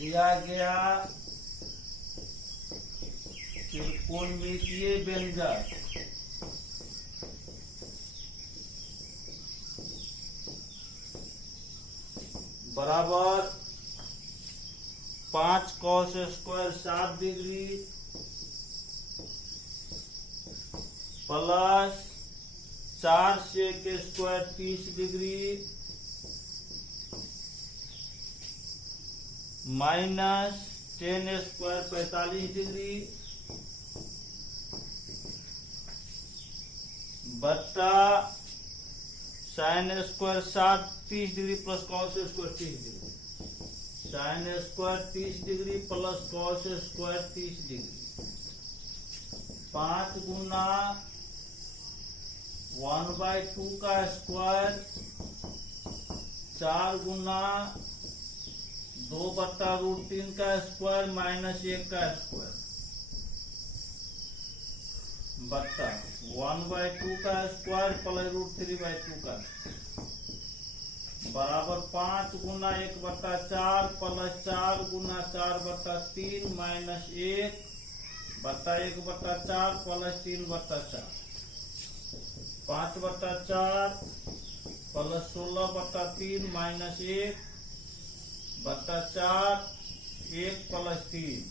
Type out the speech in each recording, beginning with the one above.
दिया गया त्रिकोणमितीय व्यंजक बराबर 5 cos square 60 degree plus 4 sec square 30 degree minus 10 square 45 degree बट्टा sine square 30 degree plus cos square 30 degree, sine square 30 degree plus cos square 30 degree, 5 गुना 1/2 का स्क्वायर 4 गुना 2/√3 का स्क्वायर माइनस 1 का स्क्वायर बट्टा 1/2 का स्क्वायर प्लस √3/2 का बराबर 5 गुना 1/4 प्लस 4 गुना 4/3 minus 1 बट्टा 1/4 प्लस 3/4 5/4 प्लस 16/3 माइनस 1 बट्टा 4 1 प्लस 3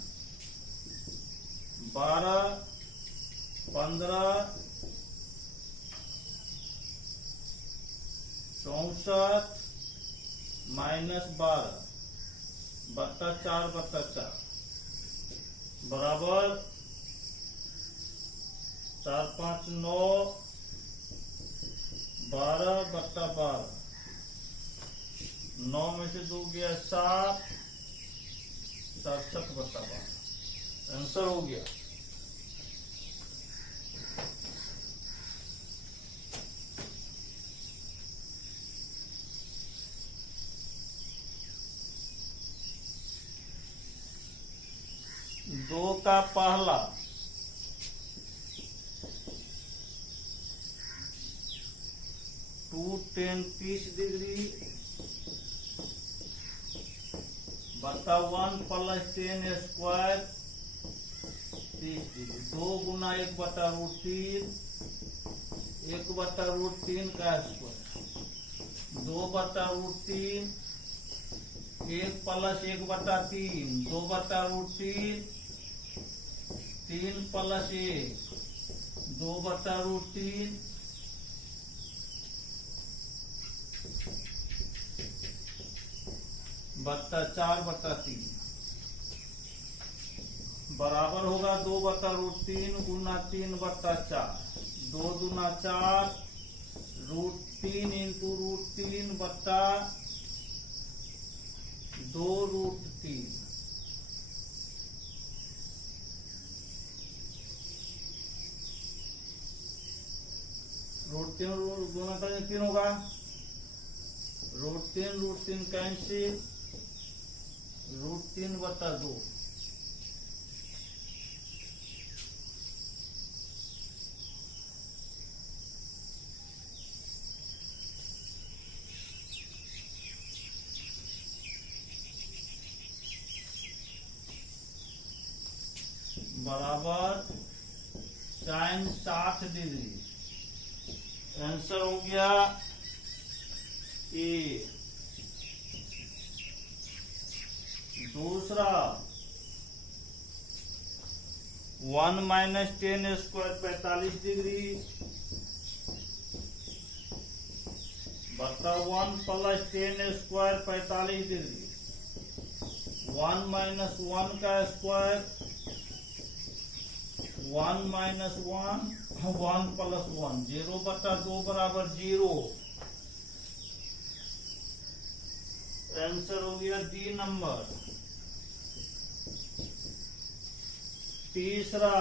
12 15 64 माइनस 12 बट्टा 4/4 बराबर 4 5 9 12 बट्टा 12 9 में से 2 गया 7 67 बट्टा 12 आंसर हो गया। दो का पहला 2 10 30 डिग्री बटा 1 प्लस 10 स्क्वायर 30 डिग्री 2 गुना 1/√3 1/√3 का स्क्वायर 2/√3 1 प्लस 1/3 2/√3 3 प्लस 1 2/√3 बट्टा 4/3 बराबर होगा 2/√3 गुना 3/4 2 दूना 4 √3 इंटू √3 बट्टा 2√3 √3 गुना करें 3 होगा √3 कैंसिल √3/2 बराबर साइन 60 डिग्री आंसर हो गया ए। दूसरा 1 माइनस 10 स्क्वायर 45 डिग्री बटा 1 प्लस 10 स्क्वायर 45 डिग्री 1 माइनस 1 का स्क्वायर 1 माइनस 1 1 प्लस 1 0/2 बराबर 0 आंसर हो गया डी नंबर। तीसरा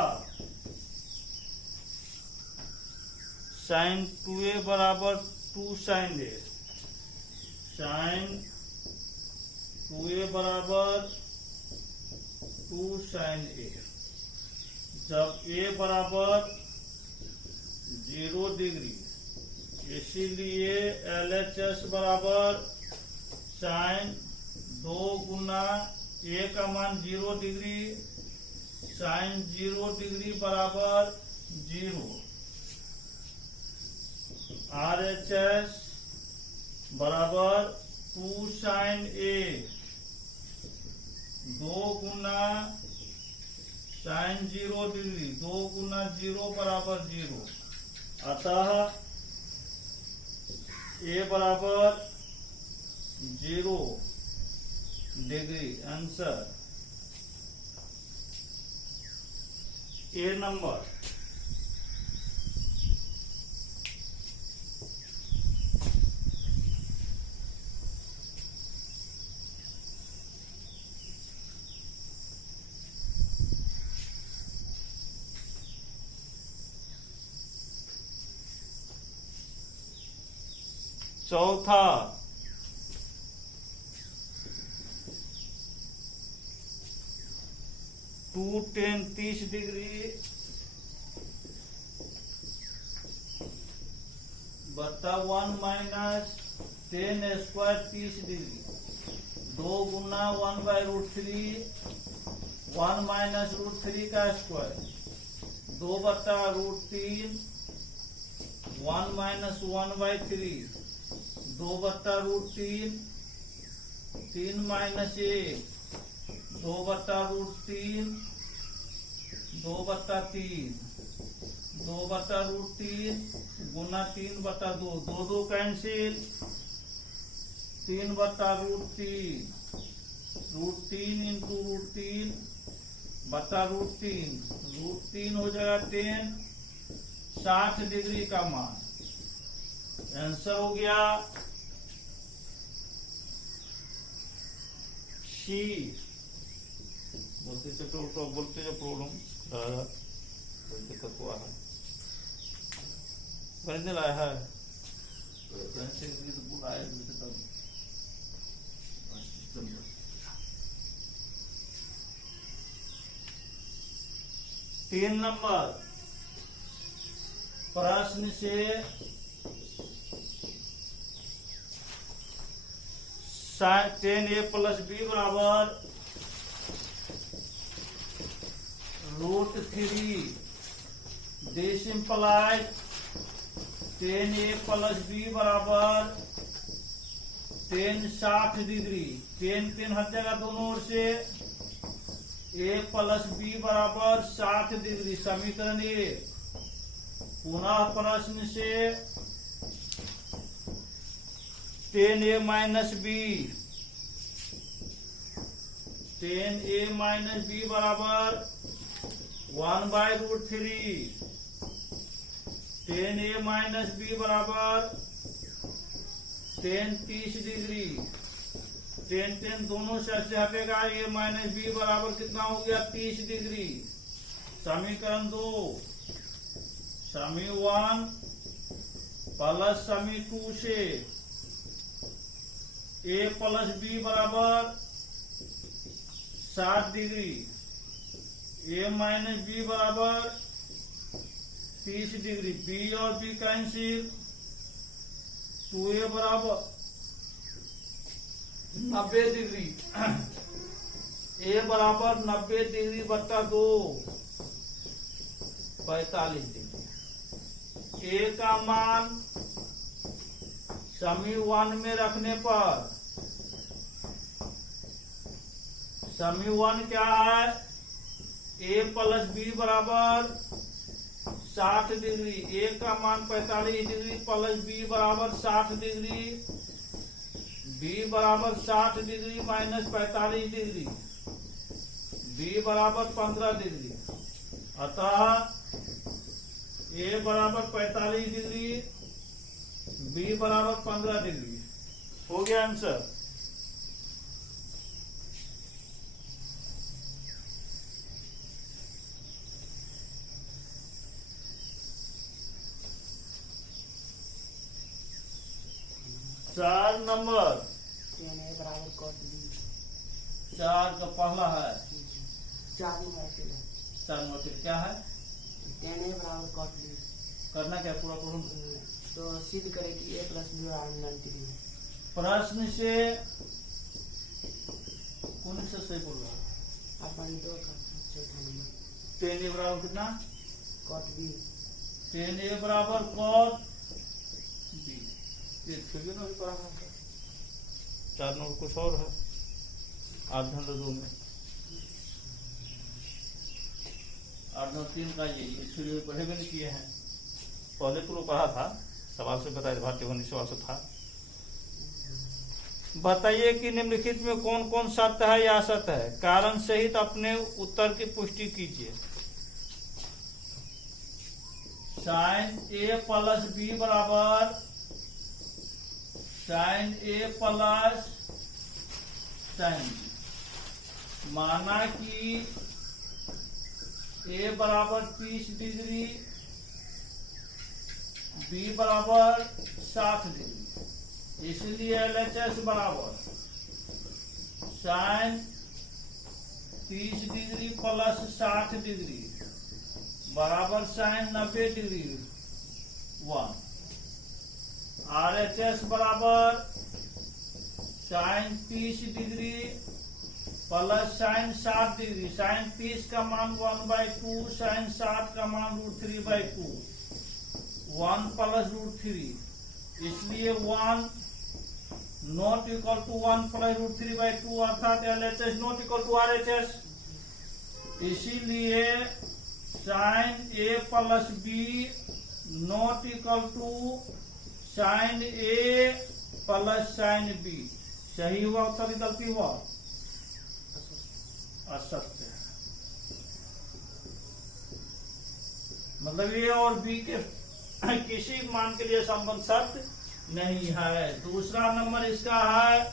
साइन 2a बराबर 2 साइन a साइन 2a बराबर 2 साइन a जब a बराबर 0 डिग्री इसीलिए LHS बराबर साइन 2 गुना ए का मान 0 डिग्री, साइन 0 डिग्री बराबर 0। RHS बराबर 2 साइन ए, 2 गुना साइन 0 डिग्री, 2 गुना 0 बराबर 0। अतः ए बराबर 0 डिग्री। Answer A number. चौथा, 2 tan 30 डिग्री बटा 1 माइनस टेन स्क्वायर 30 डिग्री, 2 गुना 1/√3, 1 माइनस √3 का स्क्वायर, 2 बटा √3, 1 माइनस 1/3, 2 बटा √3, 3 माइनस 1, 2 बटा √3, 2 बटा 3, 2 बटा √3 गुना 3 बटा 2, 2 2 कैंसिल, 3 बटा √3, √3 इंटू √3 बटा √3, √3 हो जाएगा 10, 60 डिग्री का मान। आंसर हो गया सी। बोलते जब प्रॉब्लम दिक्कत हुआ है, गणित लाया है तो बुलाए तब 3 नंबर प्रश्न से tan a प्लस बी बराबर √3। This implies tan a plus B बराबर tan 60 डिग्री। tan हर जगह दोनों ओर से, a प्लस बी बराबर 60 डिग्री। समीकरण 1। पुनः प्रश्न से tan a minus B, tan a minus B बराबर 1/√3। tan a माइनस बी बराबर tan 30 डिग्री। tan दोनों साइड से हटेगा, a माइनस बी बराबर कितना हो गया 30 डिग्री। समीकरण 2। समी 1 प्लस समी 2 से a प्लस बी बराबर 60 डिग्री, a माइनस बी बराबर 30 डिग्री। b और b कैंसिल, 2a बराबर 90 डिग्री, a बराबर 90 डिग्री बटा 2 45 डिग्री। a का मान समी 1 में रखने पर, समी 1 क्या है, a प्लस बी बराबर 60 डिग्री। a का मान 45 डिग्री प्लस b बराबर 60 डिग्री, b बराबर 60 डिग्री माइनस 45 डिग्री, b बराबर 15 डिग्री। अतः a बराबर 45 डिग्री, b बराबर 15 डिग्री। हो गया आंसर। चार नंबर, tan a बराबर cot b। 4 का पहला है 4 नंबर 4 नंबर क्या है, tan a बराबर cot b। करना क्या पूरा प्रश्न, तो सिद्ध करें कि a प्लस बी बराबर 90 डिग्री। प्रश्न से कौन सा सही बोल रहा है? अपन 2 का चौथा नंबर tan A बराबर कितना? Cot B. tan A बराबर cot B। ये फिर भी नहीं पढ़ा है। 4 नंबर कुछ और है 8.2 में 8.3 का ये इसलिए पढ़े भी नहीं किए हैं। पहले तो पढ़ा था, सवाल से बताया भारतीय गणित सवाल से था। बताइए कि निम्नलिखित में कौन कौन सत्य है या असत्य है, कारण सहित अपने उत्तर की पुष्टि कीजिए। साइन ए प्लस बी बराबर साइन ए प्लस साइन बी। माना कि ए बराबर 30 डिग्री, बी बराबर 60 डिग्री, इसलिए LHS बराबर साइन 30 डिग्री प्लस 60 डिग्री बराबर साइन 90 डिग्री 1। RHS बराबर sine 30 degree plus sine 60 degree. Sine 30 का मान 1/2, साइन 60 का मान √3/2, 1 प्लस √3, इसलिए 1 नॉट इक्वल टू 1 प्लस √3/2 अर्थात LHS not equal to RHS। इसीलिए sine A plus B not equal to sine A plus sine B। सही हुआ उत्तर, गलती हुआ? असत्य है। मतलब A और B के किसी मान के लिए संबंध सत्य नहीं है। दूसरा नंबर इसका है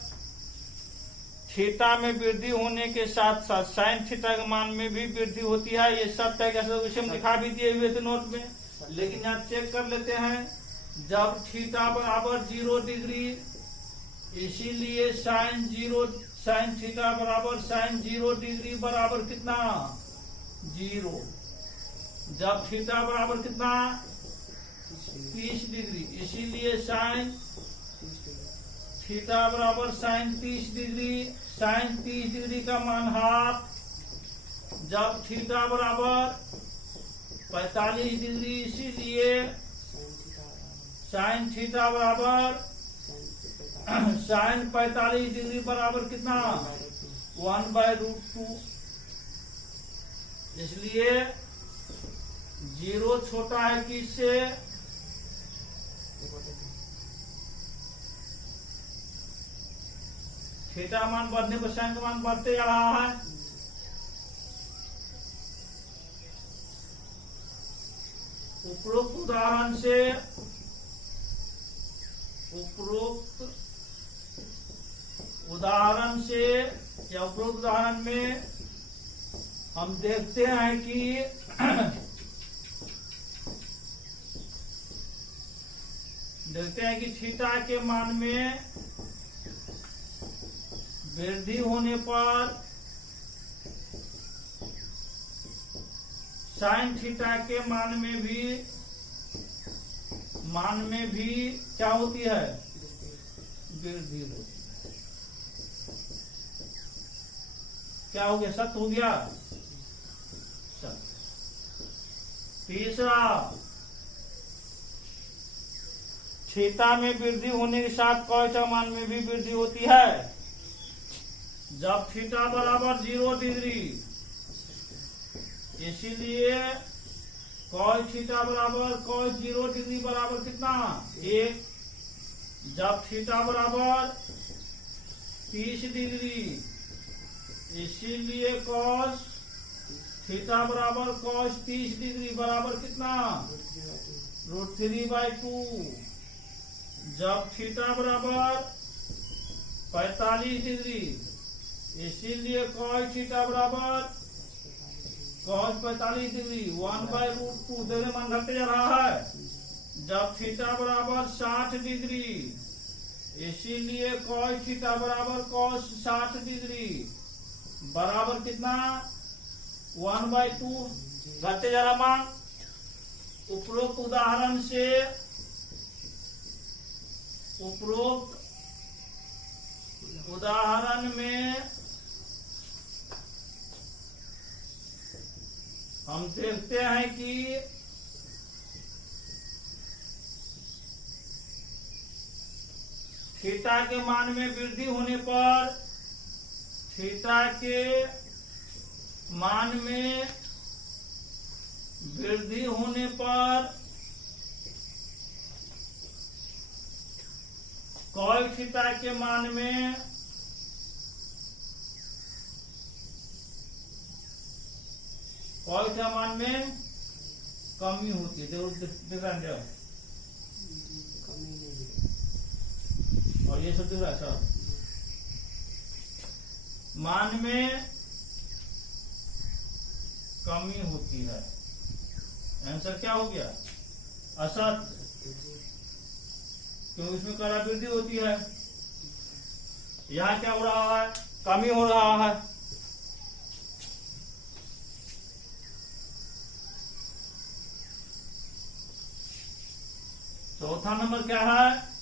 थीटा में वृद्धि होने के साथ साथ साइन थीटा के मान में भी वृद्धि होती है। ये सत्य है, कैसे उसे हम दिखा भी दिए हुए थे नोट में, लेकिन यहाँ चेक कर लेते हैं। जब थीटा बराबर 0 डिग्री, इसीलिए साइन थीटा बराबर साइन 0 डिग्री बराबर कितना? 0। जब थीटा बराबर कितना? 30 डिग्री, इसीलिए साइन थीटा बराबर साइन 30 डिग्री। साइन 30 डिग्री का मान हाफ। जब थीटा बराबर 45 डिग्री, इसीलिए साइन थीटा बराबर साइन 45 डिग्री बराबर कितना? 1/√2। इसलिए 0 छोटा है किससे? थीटा मान बढ़ने पर साइन का मान बढ़ते जा रहा है। उपरोक्त उदाहरण में हम देखते हैं कि थीटा के मान में वृद्धि होने पर साइन थीटा के मान में भी क्या होती है? वृद्धि होती है। क्या हो गया? सत्य हो गया। सत्य। तीसरा, थीटा में वृद्धि होने के साथ कॉस का मान में भी वृद्धि होती है। जब थीटा बराबर 0 डिग्री, इसीलिए कॉस थीटा बराबर कॉस 0 डिग्री बराबर कितना? 1। जब थीटा बराबर 30 डिग्री, इसीलिए कॉस थीटा बराबर कॉस 30 डिग्री बराबर कितना? √3/2। जब थीटा बराबर 45 डिग्री, इसीलिए कॉस थीटा बराबर कॉस 45 डिग्री 1/√2। दोनों मान घटते जा रहा है। जब थीटा बराबर 60 डिग्री, इसीलिए कॉस थीटा बराबर कॉस 60 डिग्री बराबर कितना? 1/2। घटते जा रहा मान। उपरोक्त उदाहरण में हम देखते हैं कि थीटा के मान में वृद्धि होने पर, थीटा के मान में वृद्धि होने पर कॉल थीटा के मान में कॉल थीटा मान में कमी होती है। जरूर दिख रहा है कमी नहीं दिखी। और ये सब दिख रहा है सब मान में कमी होती है। आंसर क्या हो गया? असत, क्योंकि इसमें कड़ा वृद्धि होती है। यहाँ क्या हो रहा है? कमी हो रहा है। चौथा नंबर क्या है?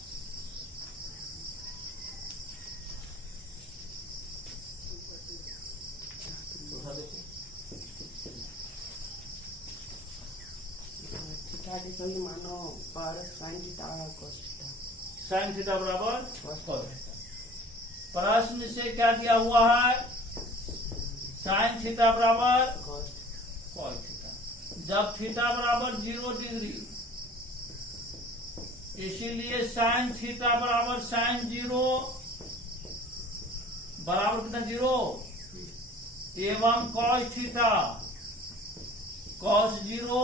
थीटा के सभी मानों पर साइन थीटा और cos थीटा। साइन थीटा बराबर cos थीटा। प्रश्न से क्या दिया हुआ है? साइन थीटा बराबर cos थीटा। जब थीटा बराबर 0 डिग्री, इसीलिए साइन थीटा बराबर साइन 0 बराबर कितना 0 एवं cos थीटा cos 0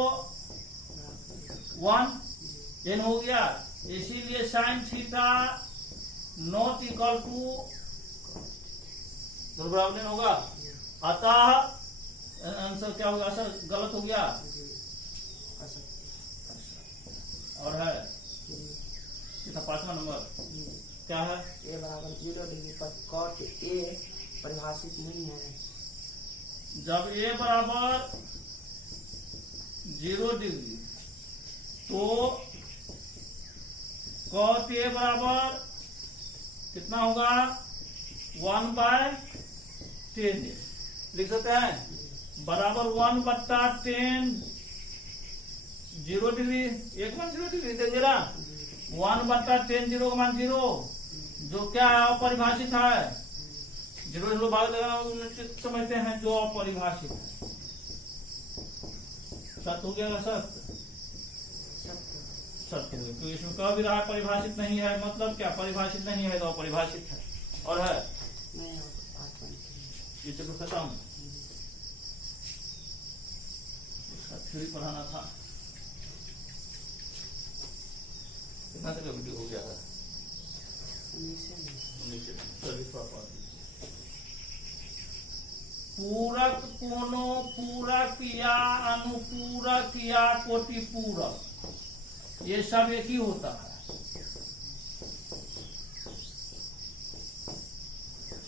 1 एन हो गया। इसीलिए sine theta not equal to बराबर होगा। अतः आंसर क्या होगा? आंसर गलत हो गया। और है कितना? 5वां नंबर क्या है? ए बराबर 0 डिग्री पर cot ए परिभाषित नहीं है। जब ए बराबर 0 डिग्री तो cot ए बराबर कितना होगा? 1/10 लिख सकते हैं। बराबर 1/10 0 डिग्री, एक मान 0 डिग्री देंगे ना। 1/10 0 का मान 0, जो क्या है? अपरिभाषित है। 0 भाग लगाना समझते हैं, जो अपरिभाषित है। सत्य हो गया? सत्य सत्य हो गया। तो इसमें कह भी रहा है परिभाषित नहीं है, मतलब क्या? परिभाषित नहीं है तो अपरिभाषित है। और है ये चलो खत्म। थ्योरी पढ़ाना था। कितना तक वीडियो हो गया है? 19 पूरक कोनों, पूरक या अनुपूरक या कोटि पूरक, ये सब एक ही होता है।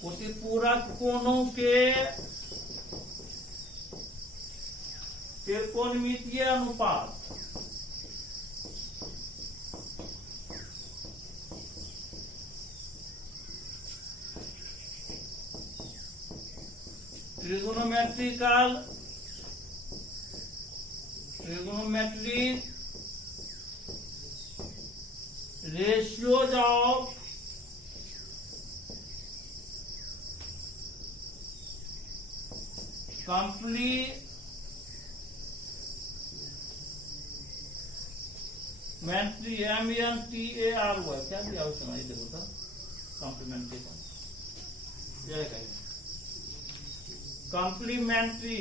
कोटि पूरक कोनों के त्रिकोणमितीय अनुपात trigonometric ratios of complementary MENTARY क्या दिया उसमें? ये देखो तो कॉम्प्लीमेंट्री का ये कहेंगे कॉम्प्लीमेंट्री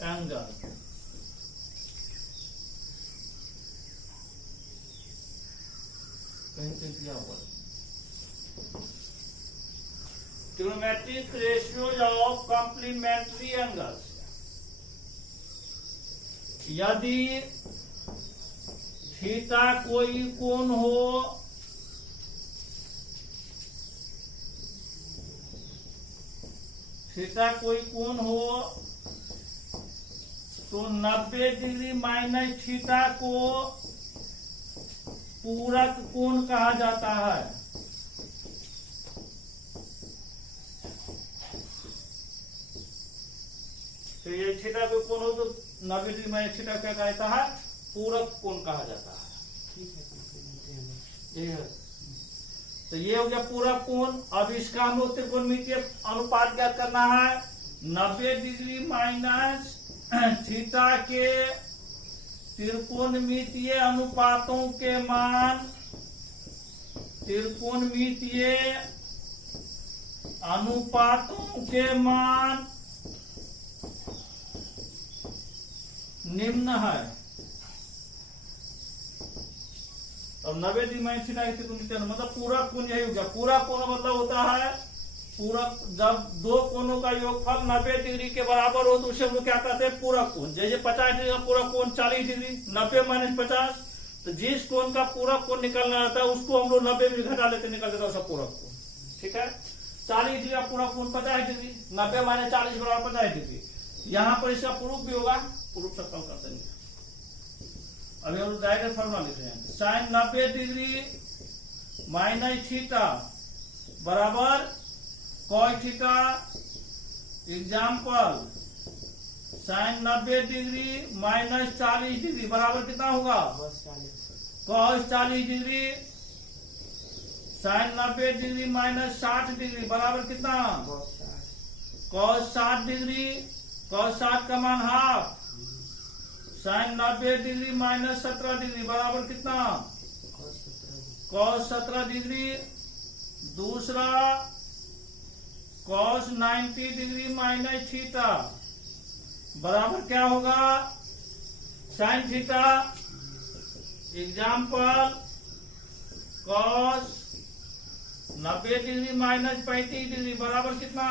एंगल। कहीं पे दिया हुआ trigonometric ratios of complementary angles. यदि थीटा कोई कोण हो तो 90 डिग्री माइनस थीटा को पूरक कोण कहा जाता है। तो ये थीटा पे कोण हो तो 90 डिग्री माइनस थीटा क्या कहता है, पूरक कोण कहा जाता है। ठीक है, ये है। तो ये हो गया पूरक कोण। अब इसका हम लोग त्रिकोणमितीय अनुपात ज्ञात करना है। 90 डिग्री माइनस थीटा के त्रिकोणमितीय अनुपातों के मान, त्रिकोणमितीय अनुपातों के मान निम्न है। अब 90 डिग्री माइनस थीटा के त्रिकोणमितीय मतलब पूरक कोण यही हो गया। पूरक कोण मतलब होता है पूरक, जब दो कोणों का योगफल 90 डिग्री के बराबर हो तो उसे हम लोग क्या कहते हैं, पूरक कोण। जैसे 50 डिग्री का पूरक कोण 40 डिग्री, 90 माइनस 50, तो जिस कोण का पूरक कोण निकलना रहता है उसको हम लोग 90 डिग्री घटा लेते, निकल जाता है उसका पूरक कोण। ठीक है, 40 डिग्री का पूरक कोण 50 डिग्री, 90 माइनस 40 बराबर 50 डिग्री। यहाँ पर इसका प्रूफ भी होगा, प्रूफ सब कम कर देंगे। अभी हम लोग डायरेक्ट फॉर्मूला लिख रहे हैं। साइन 90 डिग्री माइनस थीटा बराबर cos theta. Example, sine 90 degree minus 40 degree बराबर कितना होगा, बस 40। Cos 40 degree. Sine 90 degree minus 60 degree बराबर कितना, बस 60। कॉस 60 डिग्री, कॉस 60 का मान half. Sine 90 degree minus 17 degree बराबर कितना, cos 17। Cos 17 degree. दूसरा कॉस 90 डिग्री माइनस थीटा बराबर क्या होगा, sine theta. Example, cos 90 degree minus 35 degree बराबर कितना,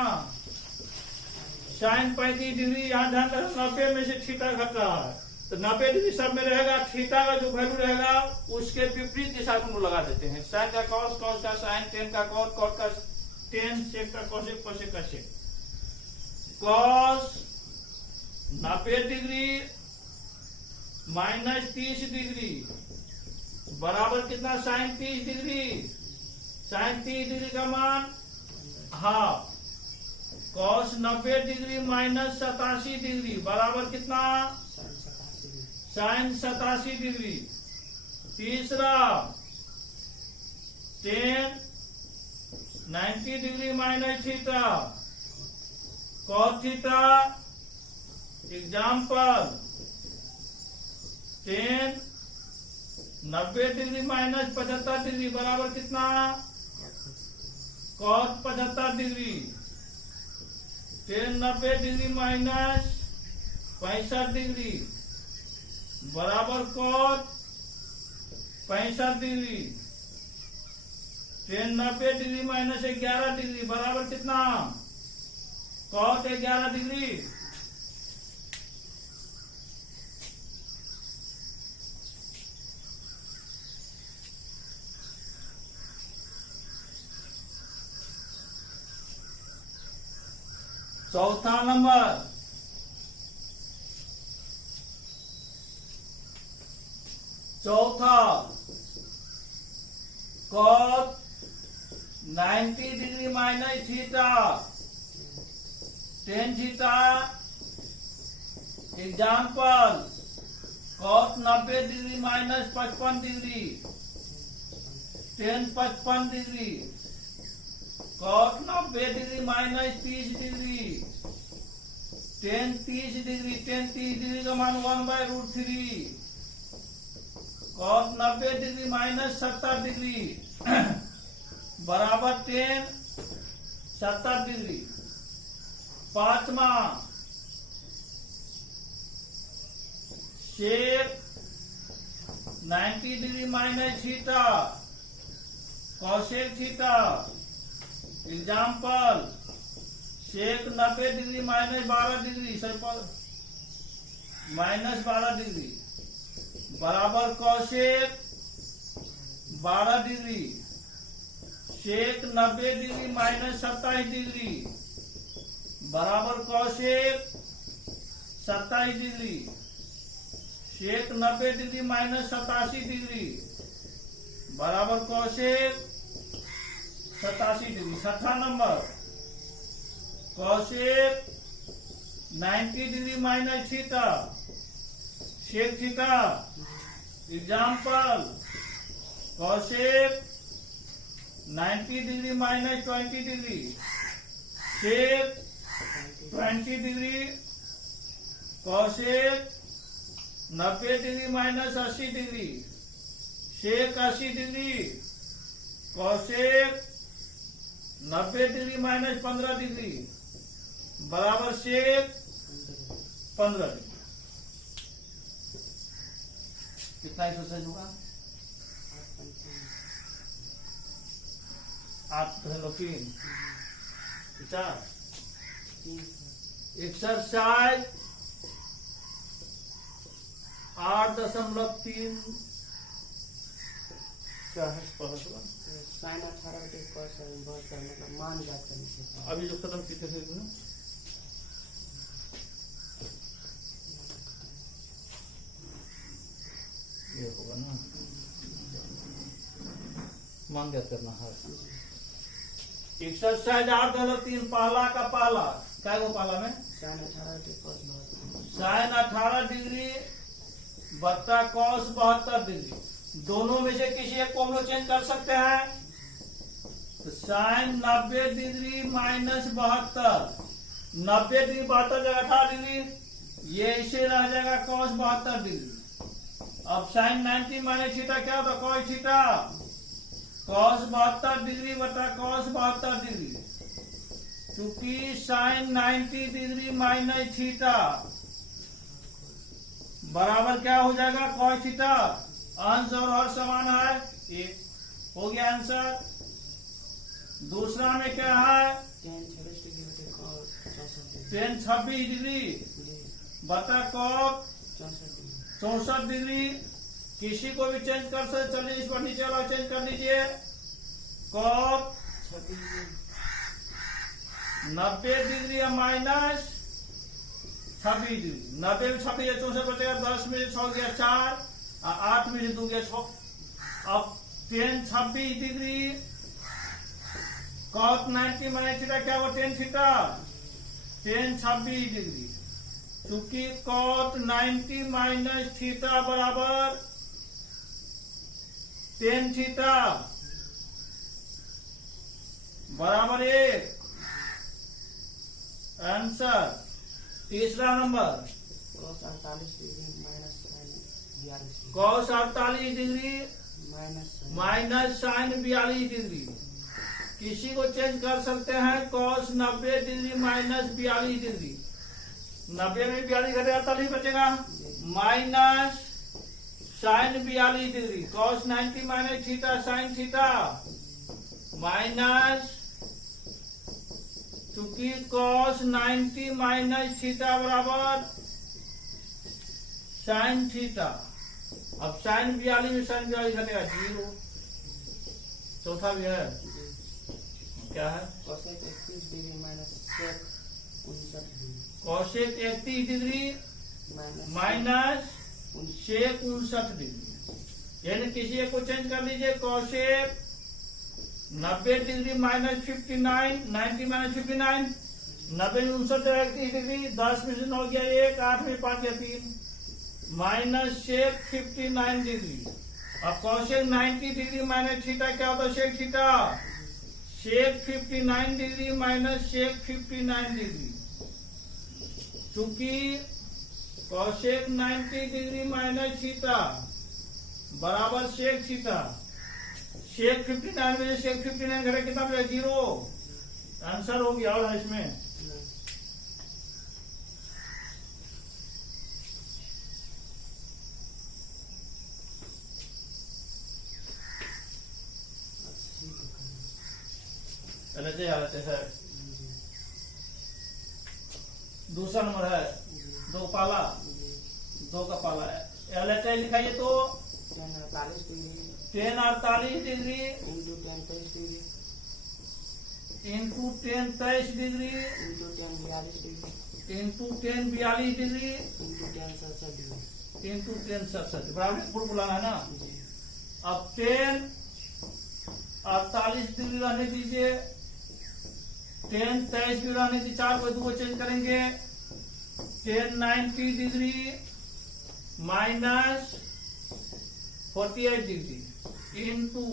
साइन 35 डिग्री। यहाँ ध्यान रखना 90 में से थीटा घट रहा है तो 90 डिग्री सब में रहेगा, थीटा का जो वैल्यू रहेगा उसके विपरीत दिशा हम लोग लगा देते हैं। साइन का कॉस, कॉस का साइन, टेन का कॉस, कॉस का टेन, सेक का कॉसेक, कॉसेक का सेक। कॉस 90 डिग्री माइनस 30 डिग्री बराबर कितना, साइन 30 डिग्री। साइन 30 डिग्री का मान half. Cos 90 degree minus 87 degree बराबर कितना, साइन 87 डिग्री। तीसरा tan 90 degree minus theta, cos theta. Example, tan 90 degree minus 75 degree बराबर कितना, cos 75 degree. Tan 90 degree minus 65 degree बराबर cos 65 degree. Tan 90 degree minus 11 degree बराबर कितना, कॉस 11 डिग्री। चौथा नंबर, चौथा cos 90 degree minus theta, tan theta. Example, cos 90 degree minus 55 degree, tan 55 degree. Cos 90 degree minus 30 degree, tan 30 degree. Tan 30 degree का मान 1/√3। Cos 90 degree minus 70 degree बराबर tan 70 degree. पांचवा sec 90 degree minus theta, cosec theta. Example, sec 90 degree minus 12 degree, minus 12 degree बराबर cosec 12 degree. Sec 90 degree minus 27 degree बराबर cosec 27 degree. Sec 90 degree minus 87 degree बराबर cosec 87 degree. छठा number, cosec 90 degree minus theta shake theta example cosec 90 degree minus 20 degree shake 20 degree cosec 90 degree minus 80 degree shake 80 degree cosec 90 degree minus 15 degree बराबर shake 15 degree. कितना exercise होगा? 8 exercise 8.3 क्या है sign 18 बटे cos बहुत मतलब मान जाता है। अभी जो खत्म किए थे ना ये होगा ना मान ज्ञात करना है। एक्सरसाइज 8.3 पहला का पहला क्या वो पहला में साइन 18 बटे cos साइन 18 डिग्री बट्टा cos 72 डिग्री दोनों में से किसी एक को हम लोग चेंज कर सकते हैं। तो साइन 90 डिग्री माइनस 72 90 डिग्री 72 जगह 18 डिग्री ये इसे रह जाएगा cos 72 डिग्री। अब साइन 90 माइनस थीटा क्या होता cos थीटा cos 72 डिग्री बटा cos 72 डिग्री चूंकि साइन 90 डिग्री माइनस थीटा बराबर क्या हो जाएगा cos थीटा अंश और हर समान है एक हो गया आंसर। दूसरा में क्या है tan 26 डिग्री बटा cos 64 डिग्री किसी को भी चेंज कर सकते। चलिए इस पर नीचे वाला चेंज कर लीजिए cos 90 डिग्री माइनस 26 डिग्री 90 में 26 64 बचेगा 10 में 6 गया 4 और 8 में 2 गया 6। अब tan 26 degree cos 90 minus theta क्या हुआ tan थीटा tan 26 डिग्री चूंकि cos 90 माइनस थीटा बराबर tan थीटा बराबर 1 आंसर। तीसरा number cos 48 degree minus sine 42 cos 48 degree minus sine 42 degree किसी को चेंज कर सकते हैं cos 90 डिग्री माइनस 42 डिग्री 90 में 42 घटे 48 बचेगा minus sine 42 degree cos 90 minus theta sine theta minus चूंकि cos 90 माइनस थीटा बराबर साइन थीटा। अब साइन 42 में साइन 42 घटेगा 0। चौथा भी है क्या है cosec 31 degree minus sec 59 degree cosec 31 degree minus sec 59 degree यानी किसी एक को चेंज कर लीजिए cosec 90 डिग्री माइनस 59 90 माइनस 59 90 में 59 डिग्री 10 में से 9 गया 1 8 में 5 गया 3 माइनस sec 59 डिग्री। अब cosec 90 डिग्री माइनस थीटा क्या होता है sec theta sec 59 degree minus sec 59 degree चूंकि cosec 90 डिग्री माइनस थीटा बराबर sec थीटा sec 59 में sec 59 घटे कितना बचा 0 आंसर हो गया। और इसमें है दूसरा नंबर है 2 पाला 2 का पाला है LHI लिखाइए तो tan 48 degree tan 48 degree into tan 23 degree into tan 23 degree into tan 42 degree into tan 42 degree into tan 67 degree into tan 67 बराबर गुण बुलाना है ना। अब tan 48 डिग्री रहने दीजिए tan 23 भी रहने दीजिए 4 को 2 चेंज करेंगे tan 90 degree minus 48 degree into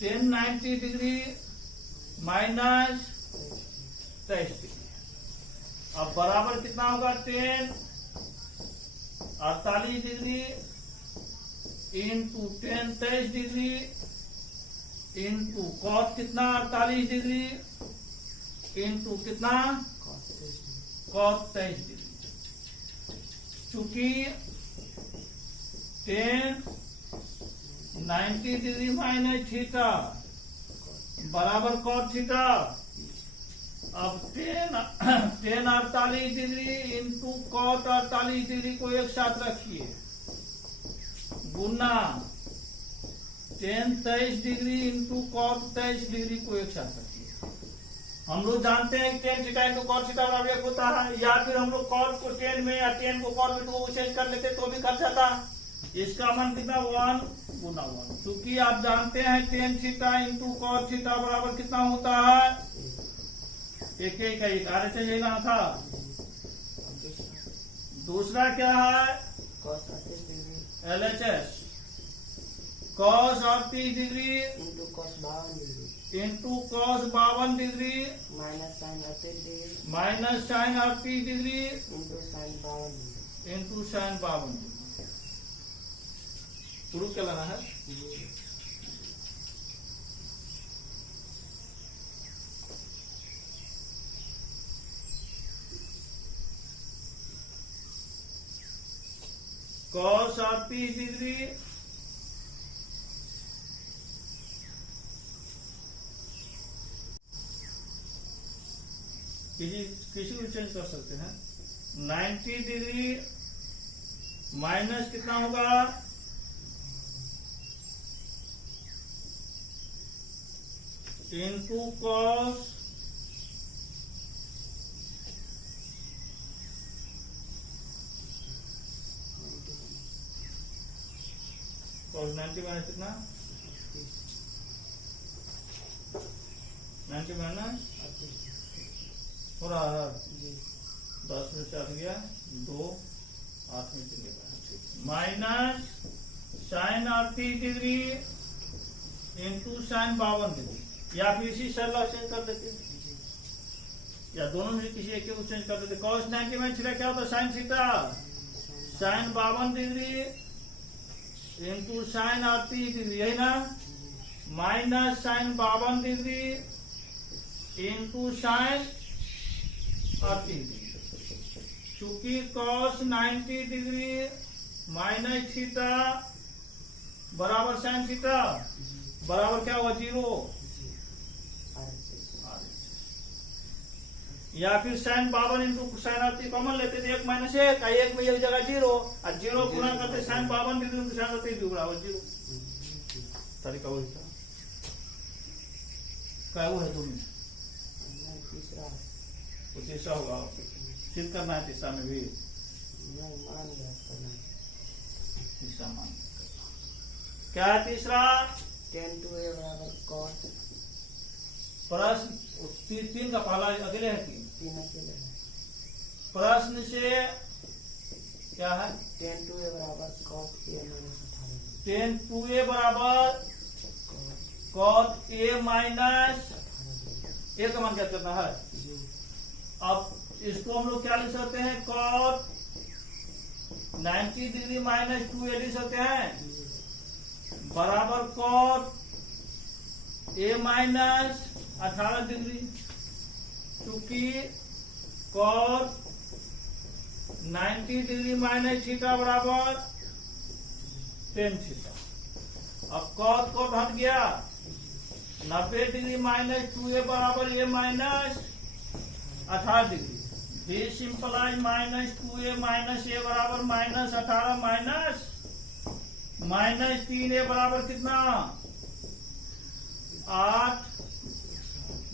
tan 90 degree minus 23 degree. अब बराबर कितना होगा? Tan 48 degree into tan 23 degree into cot कितना 48 डिग्री इंटू कितना कॉट 23 डिग्री। चूंकि टेन 90 डिग्री माइनस थीटा बराबर कॉट थीटा। अब tan 48 degree into cot 48 degree को एक साथ रखिए गुना tan 23 degree into cot 23 degree को एक साथ रखिए। हम लोग जानते हैं कि tan theta into cot theta बराबर एक होता है, या फिर हम लोग कॉट को टेन में या टेन को कॉट में तो चेंज कर लेते तो भी कर जाता। इसका मान कितना 1 गुना 1। क्योंकि आप जानते हैं tan theta into cot theta बराबर कितना होता है? एक का एक RHS लेना था। दूसरा क्या है? LHS cos 38 degree into cos 52 degree into cos 52 degree minus sine 38 degree minus sine 38 degree into sine 52 degree into sine 52 degree. Proof क्या लाना है? cos 38 डिग्री किसी को चेंज कर सकते हैं। 90 डिग्री माइनस कितना होगा? इंटू कॉस और 90 माइनस कितना? 90 माइनस हो रहा है 10 में 4 गया 2 8 में 3 minus sine 38 degree into sine 52 degree. या फिर इसी सरल चेंज कर देते या दोनों में किसी एक को चेंज कर देते। cos 90 में थीटा क्या होता है? Sine theta sine 52 degree into sine 38 degree, यही ना? Minus sine 52 degree into sine 38 degree. चूंकि cos 90 डिग्री माइनस थीटा बराबर साइन थीटा बराबर क्या होगा? 0। या फिर साइन 52 इंटू साइन 38 कॉमन लेते थे 1 माइनस 1 1 में एक जगह 0 और 0 गुना करते साइन 52 डिग्री इंटू साइन 38 बराबर 0। तरीका वही था। क्या वो है दोनों? तीसरा होगा सिद्ध करना है। तीसरा में भी तीसरा मान क्या है? तीसरा tan 2a बराबर cos प्रश्न 3 का पहला अगले है 3 अकेले है। प्रश्न से क्या है? tan 2a बराबर cos a minus 18 tan 2a बराबर cos a माइनस a का मान क्या करना है? अब इसको हम लोग क्या लिख सकते हैं? cos 90 डिग्री माइनस 2a लिख सकते हैं बराबर cos a माइनस 18 डिग्री। चूंकि cos 90 डिग्री माइनस थीटा बराबर tan थीटा। अब cos को हट गया 90 डिग्री माइनस 2a बराबर a minus 18 degree. This implies minus 2a minus a बराबर माइनस 18 माइनस 3a बराबर कितना? 8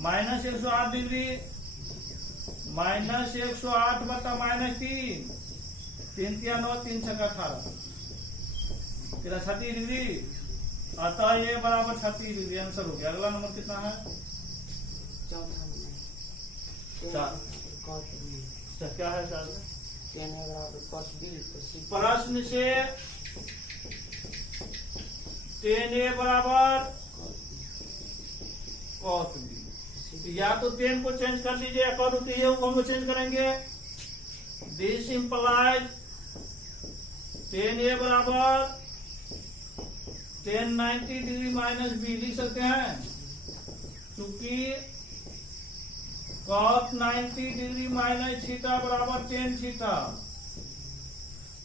माइनस 108 डिग्री माइनस 108 बटा माइनस 3 3 3 9 3 6 18 तेरा 36 डिग्री। अतः ये बराबर 36 डिग्री आंसर हो गया। अगला नंबर कितना है? चौथा नंबर चार। क्या है चार? टेन ए बराबर कॉट बी तो सी प्रश्न से टेन ए बराबर कॉट बी, या तो टेन को चेंज कर लीजिए, कॉट होती है वो हम लोग चेंज करेंगे। दिस इंप्लाइज टेन ए बराबर 1090 डिग्री माइनस बी लिख सकते हैं, क्योंकि cos 90 डिग्री माइनस थीटा बराबर टेन थीटा।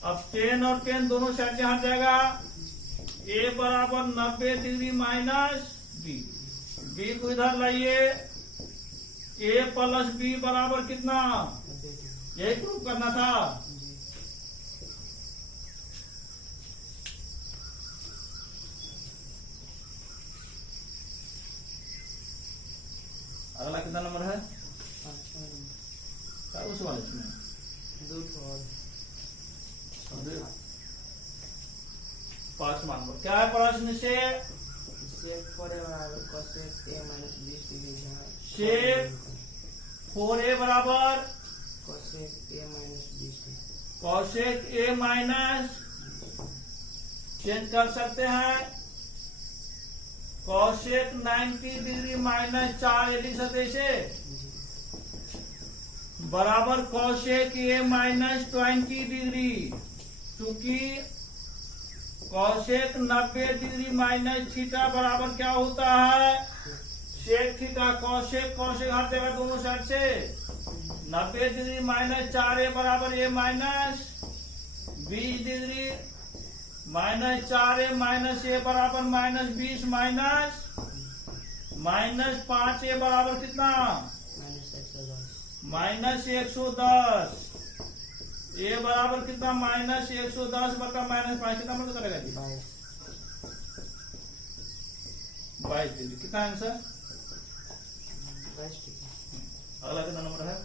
अब 10 और 10 दोनों साइड से हट जाएगा, ए बराबर 90 डिग्री माइनस बी, बी को इधर लाइए, ए प्लस बी बराबर कितना, यही प्रूव करना था। अगला कितना नंबर है, उस वाले में पांचवा नंबर क्या है प्रश्न से, सेक 4a बराबर कोसेक a माइनस 20 डिग्री है, सेक 4a बराबर cosec a minus 20 degree, Kaushik A minus change कर सकते हैं, कौशिक 90 डिग्री माइनस 4 लिख सकते इसे, बराबर कौशिक ए माइनस 20 डिग्री, क्योंकि कौशिक 90 डिग्री माइनस थीटा बराबर क्या होता है, सेक थीटा। कौशिक कौशिक हर जगह दोनों साइड से, 90 डिग्री माइनस 4a बराबर A minus 20 degree minus 4a minus A बराबर माइनस 20 माइनस माइनस 5a बराबर कितना, माइनस 110। ए बराबर कितना, माइनस 110 बटा माइनस 5 कितना मतलब करेगा जी, 22 डिग्री। कितना आंसर, 22 डिग्री। अगला कितना नंबर है,